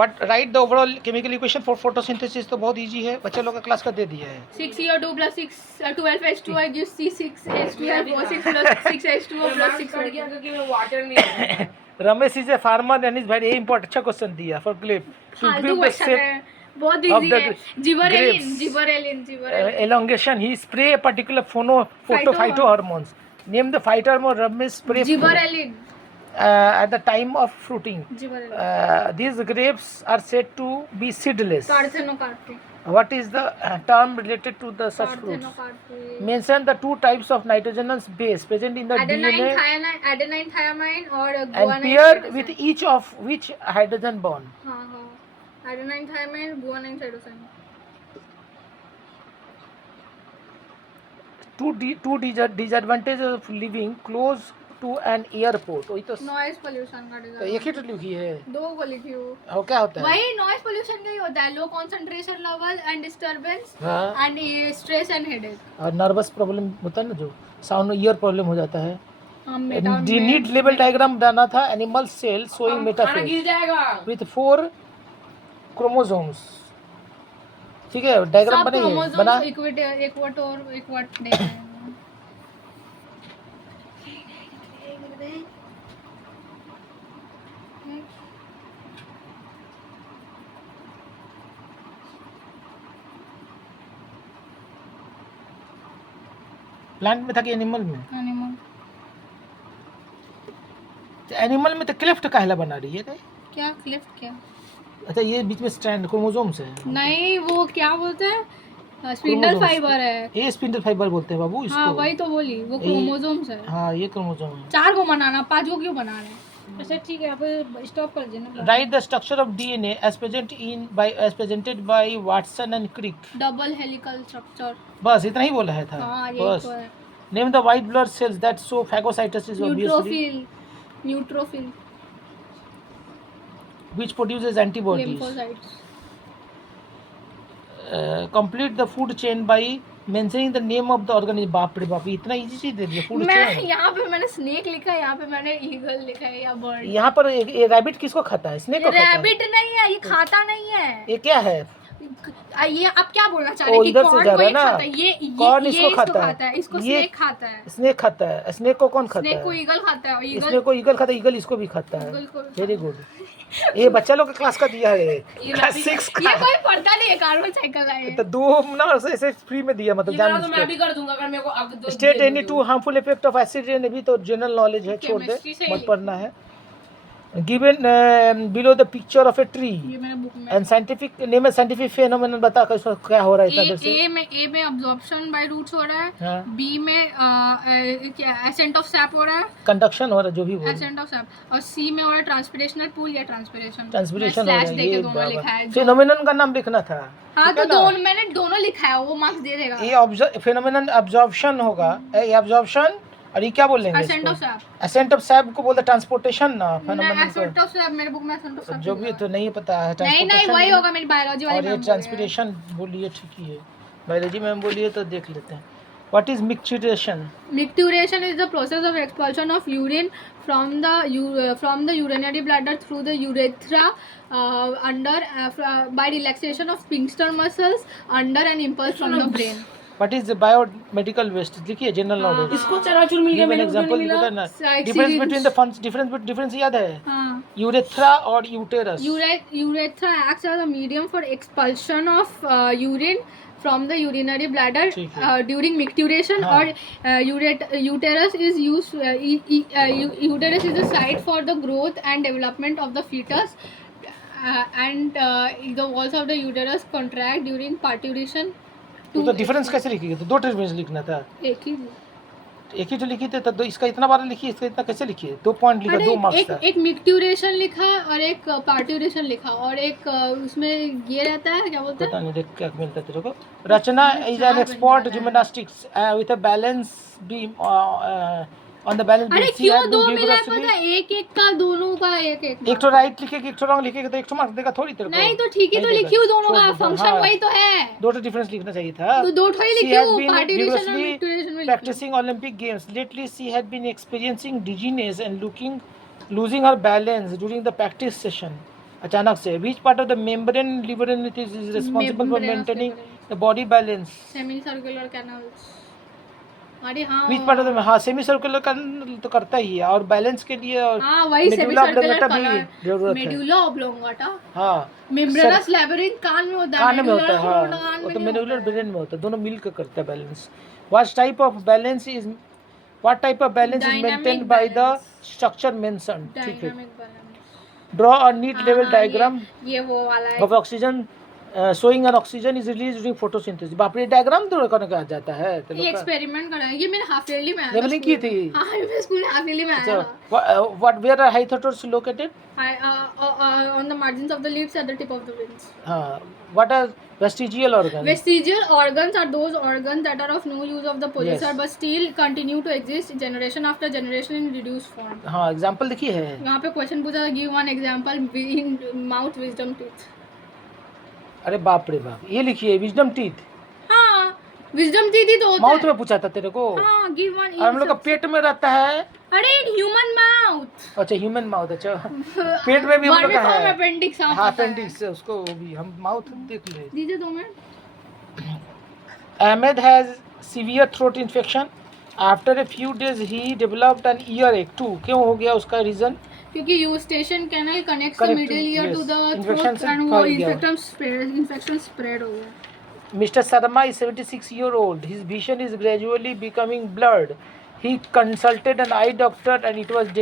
But right the overall chemical equation for photosynthesis तो बहुत easy है, बच्चे लोग का क्लास का दे दिया है. 6CO2 plus 6 12H2O gives C6H12O 6 plus 6H2O plus 6 cut गया क्योंकि मैं वाटर नहीं है. Ramesh is a farmer and is very important. अच्छा क्वेश्चन दिया फॉर ग्लिप टू फालतू इम्प्रूव द क्वेश्चन शेप है, बहुत of इजी the है. grapes. Gibberellin elongation. He spray a particular phytohormones. Name the phytohormone Ramesh spray gibberellin at the time of fruiting. These grapes are said to be seedless. Parthenocarpy What is the term related to the such fruits? Mention the two types of nitrogenous base present in the DNA adenine thiamine और and guanine pair with each of which hydrogen bond. हाँ adenine thiamine guanine cytosine. Two disadvantages of living close to an airport. वही तो noise pollution का तो design एक ही तो लिखी है. दो को लिखी हूँ. और क्या होता है? वही नॉइज पोल्यूशन का ही होता है. Low concentration level and disturbance हाँ. And stress and headache. और नर्वस प्रॉब्लम होता है ना, जो साउंड ईयर प्रॉब्लम हो जाता है. हम नीट लेवल डायग्राम बना था. एनिमल सेल शोइंग खाना मेटाफेज गिर जाएगा. With 4 chromosomes. ठीक है, डायग्राम सब बनेंगे क्रोमोसोम्स बना. इक्वट नहीं है. प्लांट में था कि एनिमल में? एनिमल. एनिमल में तो क्लेफ्ट काहला बना रही है. क्या क्लिफ्ट क्या? अच्छा, ये बीच में स्ट्रैंड क्रोमोसोम्स है. नहीं, वो क्या बोलते हैं, स्पिंडल फाइबर है. ये स्पिंडल फाइबर बोलते हैं बाबू इसको. हाँ वही तो बोली, वो क्रोमोसोम्स है. हाँ, ये क्रोमोसोम है. 4 को बनाना, 5 को क्यों बना रहे हैं? अच्छा ठीक है, आप स्टॉप कर देना. Write the structure of DNA as presented by Watson and Crick. Double helical structure. बस इतना ही बोला है था. हाँ ये बस. तो है. Name the white blood cells that show phagocytosis obviously, neutrophil which produces antibodies. Lymphocytes. Complete the food chain by mentioning the name of the organism. बाप रे बाप, इतना इजी चीज दे दिया. फूड मैं चेन. यहाँ पे मैंने स्नेक लिखा है, यहाँ पे मैंने ईगल लिखा है या बर्ड. यहाँ पर ये रैबिट किसको खाता है? स्नेक को खाता है. रैबिट नहीं है, ये खाता नहीं है. ये क्या है? ये आप क्या बोलना चाह रहे हैं कि इधर से कॉर्न जा को रहा ये है ना. खाता है? ये कौन ये इसको खाता है? इसको ये स्नेक खाता है. स्नेक खाता है. स्नेक को कौन खाता स्नेक को है? ईगल खाता है. और ईगल स्नेक को ईगल खाता है. ईगल इसको भी खाता है. ईगल को. Very good. ये बच्चा लोग का क्लास का दिया है. क्लास 6 ये का. कोई पढ़ता नहीं है, कार्बन साइकिल का है. तो 2 ना ऐसे फ्री में दिया, मतलब ये जान तो मैं भी कर दूंगा अगर मेरे को अब दो. State any two harmful effect of acid rain भी तो जनरल नॉलेज है, छोड़ दे, Chemistry से ही मत पढ़ना है. Given below the picture of a tree ये मैंने बुक में. And scientific name A scientific phenomenon. बता कैसे क्या हो रहा है इधर से. ए में अब्जॉर्प्शन बाय रूट्स हो रहा है. हाँ. बी में एसेंट ऑफ सैप हो रहा है. कंडक्शन हो रहा है, जो भी बोल. Ascent of SAP. और सी में हो रहा है ट्रांसपिरेशनल पूल या ट्रांसपिरेशन. ट्रांसपिरेशन हो रहा है. देके ये दोनों लिखा है. फेनोमेनन का नाम लिखना था. हाँ ठीक तो है ना? दोनों मैंने दोनों लिखा है, वो मार्क्स दे देगा. ये फेनोमेनन अब्जॉर्प्शन होगा. ये अब्जॉर्प्शन. और ये क्या बोलेंगे? Ascent of SAP. Ascent of SAP को बोलते ट्रांसपोर्टेशन ना. फेनोमेनन एसेंट ऑफ सैप मेरे बुक में एसेंट ऑफ को सैप. जो भी तो नहीं पता है. नहीं वही होगा, मेरी बायोलॉजी वाली और ये मैम. ट्रांसपिरेशन बोलिए, ठीक ही है. बायोलॉजी में बोलिए तो देख लेते हैं. What is micturition? Micturition is the process of expulsion of urine from the urinary bladder through the urethra by relaxation of sphincter muscles under an impulse from the brain. What is biomedical waste? लिखिए general knowledge. इसको चनाचूर मिल गया, give an मेरे को example. नहीं मिला. ना Side difference series. Between the function difference याद है? हाँ. यूरेथ्रा और uterus. Urethra acts as a medium for expulsion of urine from the urinary bladder ठीक है. during micturition. हाँ. और uterus is used. Uterus is a site for the growth and development of the fetus. And the walls of the uterus contract during parturition. तो difference कैसे लिखिए? तो 2 difference लिखना था. एक ही तो लिखी थे. तो इसका इतना बार लिखिए, इसका इतना कैसे लिखिए? 2 पॉइंट लिखा, 2 मार्क्स था. एक मिक्ट्यूरेशन लिखा और एक पार्ट्यूरेशन लिखा और एक उसमें ये रहता है, क्या बोलते हैं? पता नहीं, देख क्या मिलता है तेरे को. Rachna is an expert gymnastics with a balance beam on the balance beam. अरे क्यों 2 मिला है? पता है, एक का दोनों का एक एक तो राइट लिखेगी, एक तो रॉन्ग लिखेगी, तो 1 मार्क्स देगा थोड़ी तेरे को. नहीं तो ठीक ही तो लिखी हूँ दोनों का. फंक्शन वही तो है. 2 डिफरेंस लिखना चाहिए था. तो 2 ही लिखी हूँ, पार्ट्यूरेशन और मिक्ट्यूरेशन में. Practicing Olympic Games. Lately, she had been experiencing dizziness and losing her balance during the practice session. अचानक से which part of the membrane liver is responsible for Membranous maintaining membrane. The body balance semi-circular canals. अरे हाँ which part of the हाँ semi circular का तो करता ही है और बैलेंस के लिए और हाँ वही medulla सेमी-सर्कुलर oblongata भी जरूरत है। Medulla oblongata. हाँ मेम्ब्रेनस लैबिरिंथ कान में होता है, कान में होता है, medulla हाँ कान वो में तो नहीं मेडुलर होता है। ब्रेन में होता है, दोनों मिलकर करता है balance. What type of balance is Dynamic maintained by the balance. Structure mention, ठीक है। Dynamic balance. Draw a neat level हाँ, डायग्राम ये वो वाला है। Of oxygen showing an oxygen is released during photosynthesis। बाप रे डायग्राम तो करने का आ जाता है तो ये लोग का एक्सपेरिमेंट करा है, ये मैंने हाफ ईयरली में आया था लेवलिंग की स्कूल थी। में। हाँ मेरे स्कूल में हाफ ईयरली में आया अच्छा था। What where are hydathodes located? On the margins of the lips at the tip of the wings. हाँ what are vestigial organ? Vestigial organs are those organs that are of no use of the possessor Yes. but still continue to exist generation after generation in reduced form. हाँ example देखिए है। यहाँ पे question पूछा था, give one example in mouth wisdom teeth. अरे बाप रे बाप, ये लिखिए विजडम टीथ। हाँ विजडम टीथ ही तो होता माउथ है। में पूछा था तेरे को। हाँ गिव वन। और हम लोग का पेट में रहता है। अरे ह्यूमन माउथ। अच्छा ह्यूमन माउथ, अच्छा पेट में भी हम लोग का है। अपेंडिक्स। हाँ अपेंडिक्स उसको भी हम माउथ देख ले। दीजिए 2 minute. Ahmed has severe throat infection. After a few days he developed an earache too। क्यों हो गया उसका रीजन? क्योंकि Eustachian canal connects the Connect middle to- ear yes. To the Infection throat से एंड वो फैल गया। इन्फेक्शन स्प्रेड हो गया। Mr. Sharma is 76-year-old. His vision is gradually becoming blurred. He consulted an eye doctor and it was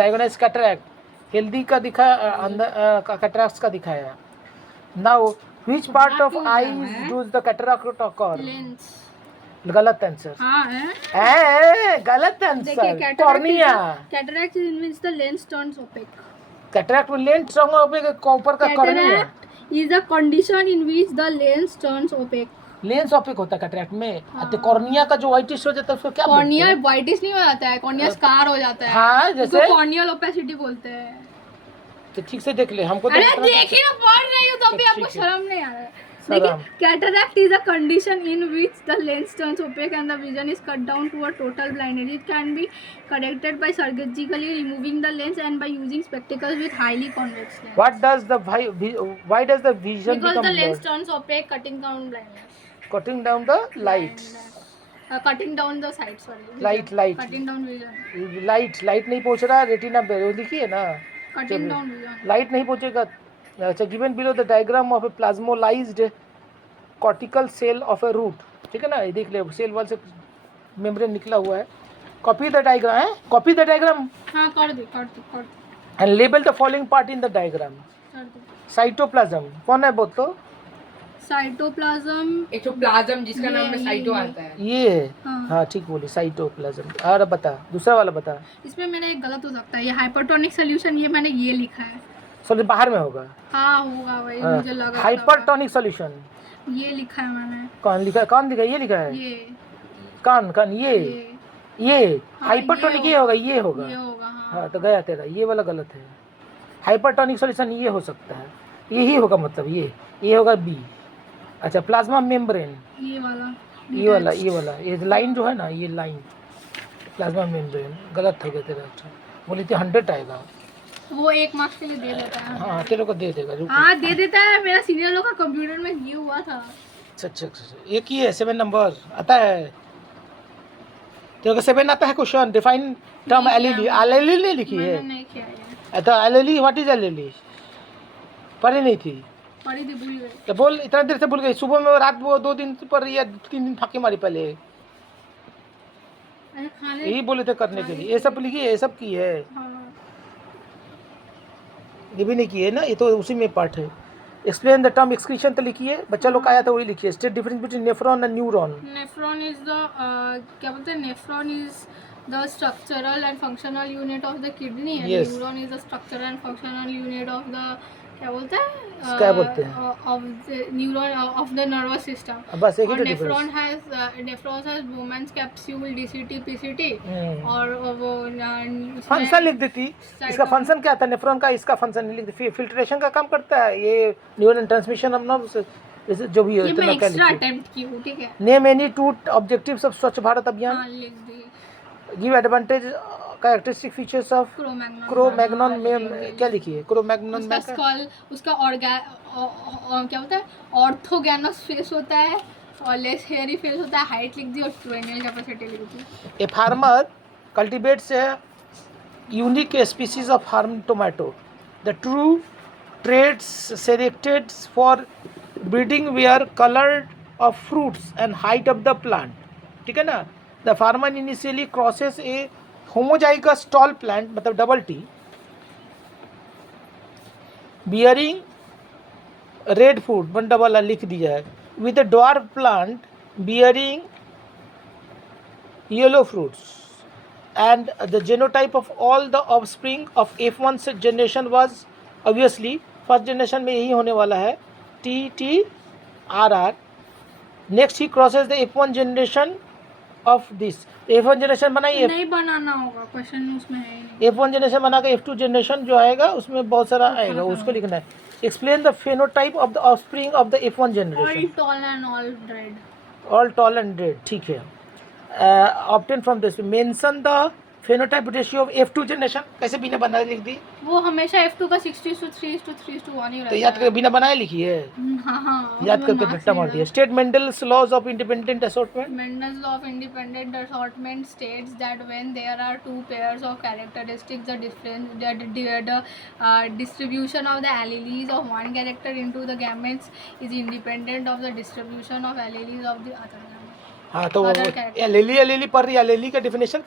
diagnosed cataract. Healthy का दिखा अंदर cataracts का दिखाया। Now which part of eyes does the cataract occur? Lens. गलत answer. हाँ है। गलत देखिए answer. Cornea. Cataract is in which the lens turns opaque. Cataract में लेंस ऊपर का cornea. Cataract is the condition in which the lens turns opaque. Lens opaque होता है कैटरैक्ट में। तो कॉर्निया का जो व्हाइटिश हो जाता है उसको क्या बोलते कॉर्निया हैं? व्हाइटिश नहीं हो जाता है, कॉर्निया स्कार हो जाता है। हाँ जैसे कॉर्नियल ओपेसिटी बोलते हैं। तो ठीक से देख ले, हमको तो अरे इतना- देखिए ना, पढ़ रही हूँ तो भी ठीक आपको है। शर्म नहीं आ रहा है। शर्म। देखिए cataract is a condition in which the lens turns opaque and the vision is cut down to a total blindness. It can be corrected by surgically removing the lens and by using spectacles with highly convex lens. What does the why does the vision Because become the lens blurred? turns opaque, cutting down blindness. Cutting down the light. Cutting down the sight, sorry. vision. Light. Cutting down vision. Light नहीं पहुंच रहा retina पे, वो लिखिए ना। Cutting down vision. Light नहीं पहुंचेगा। अच्छा given below the diagram of a plasmolysed cortical cell of a root, ठीक है ना, ये देख ले सेल वाल से मेम्ब्रेन निकला हुआ है। कॉपी द डायग्राम है, कॉपी द डायग्राम हाँ कर दी। And label the following part in the diagram. Cytoplasm कौन है बोल तो? साइटोप्लाज्म एक तो प्लाज्म जिसका नाम में ये- साइटो आता है। ये है। हाँ। हाँ ठीक बोली साइटोप्लाज्म। और अब बता दूसरा वाला बता। इसमें मैंने एक गलत हो सकता है, ये हाइपरटोनिक सोल्यूशन, ये मैंने ये लिखा है। सॉरी बाहर में होगा। हाँ होगा वही, मुझे लगा। हाइपरटोनिक सॉल्यूशन ये लिखा है मैंने। कौन लिखा, कौन लिखा, ये लिखा है ये कौन ये हाँ, हाइपरटोनिक ये ये होगा, ये होगा। ये होगा। हाँ हाँ तो गया तेरा, ये वाला गलत है। हाइपरटोनिक सॉल्यूशन ये हो सकता है, यही होगा मतलब ये होगा बी। अच्छा प्लाज्मा मेम्ब्रेन ये वाला ये लाइन जो है ना, ये लाइन प्लाज्मा मेम्ब्रेन गलत हो गया तेरा। अच्छा बोली थी 100 आएगा। वो 1 मार्क्स के लिए दे देता है। हाँ तेरे को दे देगा। रुक। हाँ दे देता है, मेरा सीनियर लोग का कंप्यूटर में ये हुआ था। अच्छा एक ही है 7 नंबर आता है तेरे को। 7 आता है question. Define term LED. LED नहीं लिखी है। मैंने नहीं किया ये, तो एलईडी व्हाट इज एलईडी पढ़ी नहीं थी पढ़ी थी भूल गई। तो बोल, इतना देर से भूल गई। सुबह में रात वो 2 दिन पर या 3 दिन फाके मारी पहले, अरे खाने यही बोले थे करने के लिए। ये सब लिखी है, ये सब की है, हाँ। ये भी नहीं की है ना, ये तो उसी में पार्ट है। एक्सप्लेन द टर्म एक्सक्रीशन तो लिखी है, बच्चा लोग का आया था वही लिखिए। State difference between nephron and neuron. Nephron is the क्या बोलते हैं, nephron is the structural and functional unit of the kidney and Yes. Neuron is the structural and functional unit of the क्या बोलते हैं, क्या बोलते हैं? Of the neuron of the nervous system. बस एक ही और तो nephron difference. Has Bowman's capsule DCT PCT और वो फंक्शन लिख देती, इसका फंक्शन क्या था नेफ्रॉन का, इसका फंक्शन नहीं लिखती। फिल्ट्रेशन का काम करता है ये, न्यूरल ट्रांसमिशन हम ना जो भी ये है। मैं एक्स्ट्रा अटेम्प्ट की हूँ, ठीक है। नेम एनी 2 ऑब्जेक्टिव्स ऑफ स्वच्छ भारत अभियान। हाँ लिख दी। Give advantage characteristic features of Cro-Magnon Cro-Magnon में क्या लिखी है? क्रो-मैग्नन उसका में स्कल, उसका क्या होता है, ऑर्थोगेनस फेस होता है और लेस हेयरी फेस होता है, हाइट लिख दी और पेरेनियल कैपेसिटी लिख दी। A farmer cultivates a unique species of farm tomato. The true traits selected for breeding were color of fruits and height of the plant. ठीक है ना? The farmer initially crosses a homozygous tall plant मतलब double T bearing red fruit one double लिख दिया है with a dwarf plant bearing yellow fruits, and the genotype of all the offspring of F1 generation was obviously first generation में यही होने वाला है TTRR. Next he crosses the F1 generation of this. F1 generation बनाइए, नहीं बनाना होगा, question उसमें है ही नहीं। F1 जनरेशन बना के F2 जनरेशन जो आएगा उसमें बहुत सारा आएगा, उसको लिखना है. Explain the phenotype of the offspring of the F1 all generation. Tall and all red. All tall and red. ठीक है. Obtained from this. Mention the phenotype ratio of F2 generation. कैसे बिना बनाए लिख दी? वो हमेशा F2 का 60:3:3:1 ही रहता तो याद है। कर बिना बनाए लिखी है. हाँ, याद करके रट्टा मार दिया. State Mendel's laws of independent assortment. Mendel's law of independent assortment states that when there are two pairs of characteristics, the distribution of the alleles of one character into the gametes is independent of the distribution of alleles of the other gamete. हाँ तो Other character. एलेली एलेली पर एलेली का definition